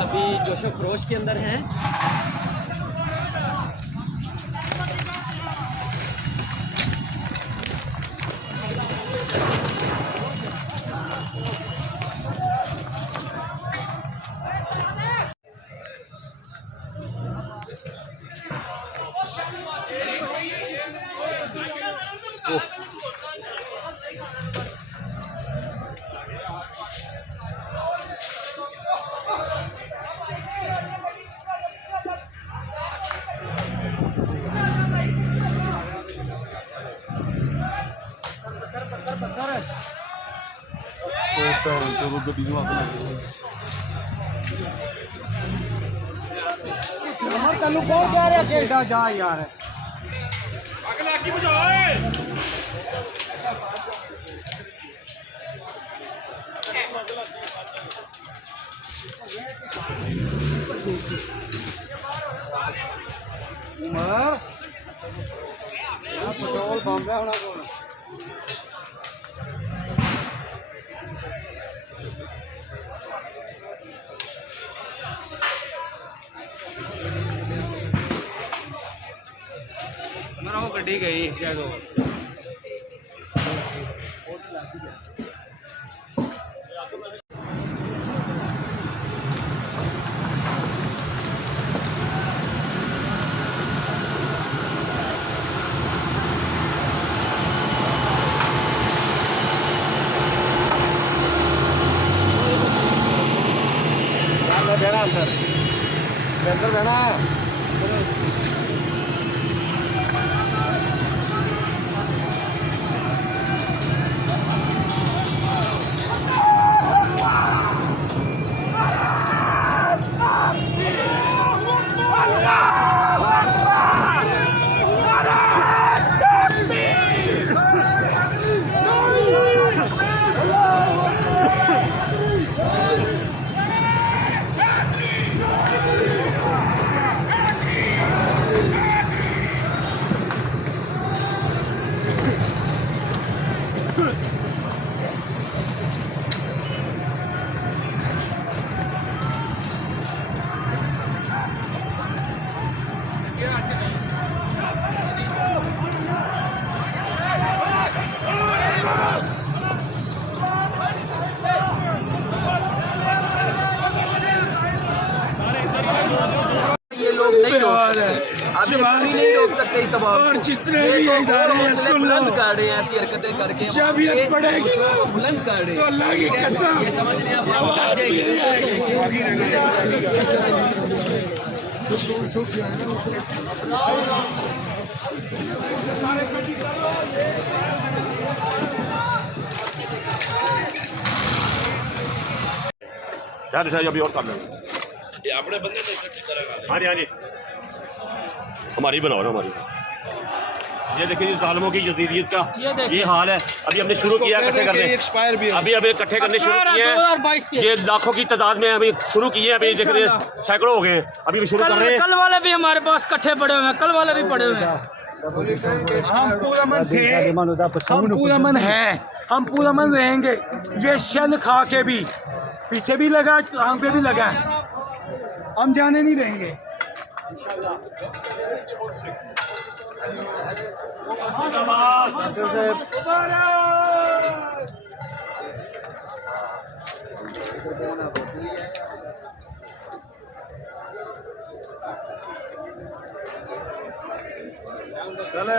अभी जोशो खरोश के अंदर हैं। तेन कौन कह रहा खेडा जा यार अगला की बजाओ उमर पेट्रोल बंद है होना कौन मेरा वो गड्डी गई शायद बहना अंदर बहना ये लोग नहीं रोक सकते इस सवाल और जितने भी इदारे हैं बुलंद कर रहे हैं ऐसी हरकतें करके जब ये पड़ेगी तो बुलंद कर रहे तो हैं। अल्लाह की कसम ये समझ रहे हैं आप अभी और कर लेंगे अपने बंदे ने इकट्ठे करेगा। हाँ जी हाँ जी हमारी बनाओ ना हमारी। ये देखिए इस जालिमों की यजीदियत का ये हाल है। अभी हमने शुरू किया इकट्ठे करने एक्सपायर भी अभी इकट्ठे करने शुरू किए हैं। ये लाखों की तादाद में अभी शुरू किए हैं। अभी देख रहे सैकड़ों हो गए हैं। अभी भी शुरू कर रहे हैं। कल वाले भी हमारे पास इकट्ठे पड़े हुए हैं, कल वाले भी पड़े हुए हैं। हम पूरा मन थे, हम पूरा मन है, हम पूरा मन रहेंगे। ये शन खा के भी पीछे भी लगा, आंख पे भी लगा, हम जाने नहीं देंगे। चले